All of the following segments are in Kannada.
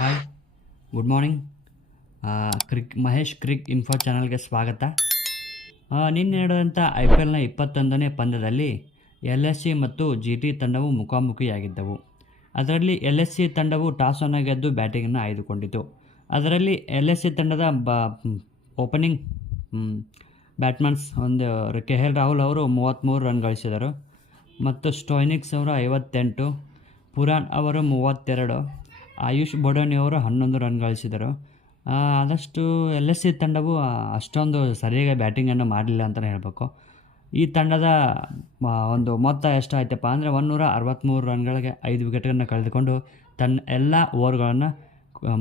Hi good morning crick Mahesh crick info ಚಾನಲ್ಗೆ ಸ್ವಾಗತ. ನಿನ್ನೆ ನಡೆದಂಥ ಐ ಪಿ ಎಲ್ನ ಇಪ್ಪತ್ತೊಂದನೇ ಪಂದ್ಯದಲ್ಲಿ ಎಲ್ ಎಸ್ ಸಿ ಮತ್ತು ಜಿ ಟಿ ತಂಡವು ಮುಖಾಮುಖಿಯಾಗಿದ್ದವು. ಅದರಲ್ಲಿ ಎಲ್ ಎಸ್ ಸಿ ತಂಡವು ಟಾಸನ್ನು ಗೆದ್ದು ಬ್ಯಾಟಿಂಗನ್ನು ಆಯ್ದುಕೊಂಡಿತು. ಅದರಲ್ಲಿ ಎಲ್ ಎಸ್ ಸಿ ತಂಡದ ಬ ಓಪನಿಂಗ್ ಬ್ಯಾಟ್ಮನ್ಸ್ ಒಂದು ಕೆ ಎಲ್ ರಾಹುಲ್ ಅವರು ಮೂವತ್ತ್ಮೂರು ರನ್ ಗಳಿಸಿದರು. ಮತ್ತು ಸ್ಟೋಯ್ನಿಕ್ಸ್ ಅವರು ಐವತ್ತೆಂಟು ಪುರಾಣ್ ಅವರು ಮೂವತ್ತೆರಡು ಆಯುಷ್ ಬೊಡಾನಿಯವರು ಹನ್ನೊಂದು ರನ್ ಗಳಿಸಿದರು. ಆದಷ್ಟು ಎಲ್ ಎಸ್ ಸಿ ತಂಡವು ಅಷ್ಟೊಂದು ಸರಿಯಾಗಿ ಬ್ಯಾಟಿಂಗನ್ನು ಮಾಡಲಿಲ್ಲ ಅಂತಲೇ ಹೇಳಬೇಕು. ಈ ತಂಡದ ಒಂದು ಮೊತ್ತ ಎಷ್ಟು ಆಯ್ತಪ್ಪ ಅಂದರೆ ಒನ್ನೂರ ಅರವತ್ತ್ಮೂರು ರನ್ಗಳಿಗೆ ಐದು ವಿಕೆಟ್ಗಳನ್ನು ಕಳೆದುಕೊಂಡು ತನ್ನ ಎಲ್ಲ ಓವರ್ಗಳನ್ನು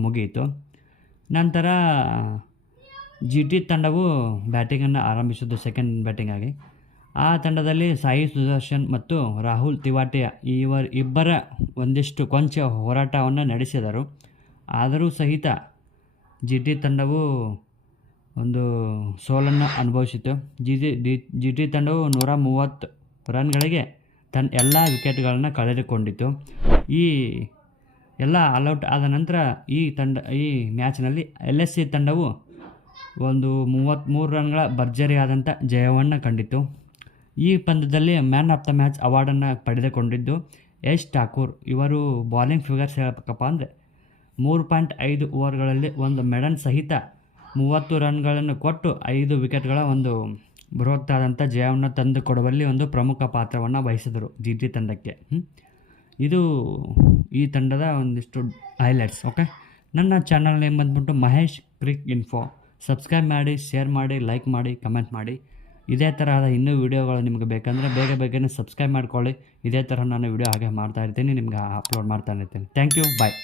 ಮುಗಿಯಿತು. ನಂತರ ಜಿ ಟಿ ತಂಡವು ಬ್ಯಾಟಿಂಗನ್ನು ಆರಂಭಿಸಿದ್ದು ಸೆಕೆಂಡ್ ಬ್ಯಾಟಿಂಗ್ ಆಗಿ. ಆ ತಂಡದಲ್ಲಿ ಸಾಯಿ ಸುದರ್ಶನ್ ಮತ್ತು ರಾಹುಲ್ ತಿವಾಟಿಯ ಇವರ ಇಬ್ಬರ ಒಂದಿಷ್ಟು ಕೊಂಚ ಹೋರಾಟವನ್ನು ನಡೆಸಿದರು. ಆದರೂ ಸಹಿತ ಜಿ ಟಿ ತಂಡವು ಒಂದು ಸೋಲನ್ನು ಅನುಭವಿಸಿತು. ಜಿ ಟಿ ಜಿ ಟಿ ತಂಡವು ನೂರ ಮೂವತ್ತು ರನ್ಗಳಿಗೆ ತನ್ನ ಎಲ್ಲ ವಿಕೆಟ್ಗಳನ್ನು ಕಳೆದುಕೊಂಡಿತು. ಈ ಎಲ್ಲ ಆಲ್ಔಟ್ ಆದ ನಂತರ ಈ ತಂಡ, ಈ ಮ್ಯಾಚ್ನಲ್ಲಿ ಎಲ್ ಎಸ್ ಸಿ ತಂಡವು ಒಂದು ಮೂವತ್ತ್ಮೂರು ರನ್ಗಳ ಭರ್ಜರಿಯಾದಂಥ ಜಯವನ್ನು ಕಂಡಿತು. ಈ ಪಂದ್ಯದಲ್ಲಿ ಮ್ಯಾನ್ ಆಫ್ ದ ಮ್ಯಾಚ್ ಅವಾರ್ಡನ್ನು ಪಡೆದುಕೊಂಡಿದ್ದು ಯಶ್ ಠಾಕೂರ್. ಇವರು ಬಾಲಿಂಗ್ ಫಿಗರ್ಸ್ ಹೇಳಬೇಕಪ್ಪ ಅಂದರೆ ಮೂರು ಪಾಯಿಂಟ್ ಐದು ಓವರ್ಗಳಲ್ಲಿ ಒಂದು ಮೆಡನ್ ಸಹಿತ ಮೂವತ್ತು ರನ್ಗಳನ್ನು ಕೊಟ್ಟು ಐದು ವಿಕೆಟ್ಗಳ ಒಂದು ಬೃಹತ್ತಾದಂಥ ಜಯವನ್ನು ತಂದು ಕೊಡುವಲ್ಲಿ ಒಂದು ಪ್ರಮುಖ ಪಾತ್ರವನ್ನು ವಹಿಸಿದರು ಜಿ ಟಿ ತಂಡಕ್ಕೆ ಇದು ಈ ತಂಡದ ಒಂದಿಷ್ಟು ಹೈಲೈಟ್ಸ್, ಓಕೆ? ನನ್ನ ಚಾನಲ್ ನೇಮ್ ಬಂದ್ಬಿಟ್ಟು ಮಹೇಶ್ ಕ್ರಿಕ್ ಇನ್ಫೋ. ಸಬ್ಸ್ಕ್ರೈಬ್ ಮಾಡಿ, ಶೇರ್ ಮಾಡಿ, ಲೈಕ್ ಮಾಡಿ, ಕಮೆಂಟ್ ಮಾಡಿ. ಇದೇ ತರಹದ ಇನ್ನೂ ವೀಡಿಯೋಗಳು ನಿಮಗೆ ಬೇಕಂದರೆ ಬೇಗ ಬೇಗನೆ ಸಬ್ಸ್ಕ್ರೈಬ್ ಮಾಡ್ಕೊಳ್ಳಿ. ಇದೇ ಥರ ನಾನು ವೀಡಿಯೋ ಹಾಗೆ ಮಾಡ್ತಾ ಇರ್ತೀನಿ, ನಿಮ್ಗೆ ಅಪ್ಲೋಡ್ ಮಾಡ್ತಾ ಇರ್ತೀನಿ. Thank you bye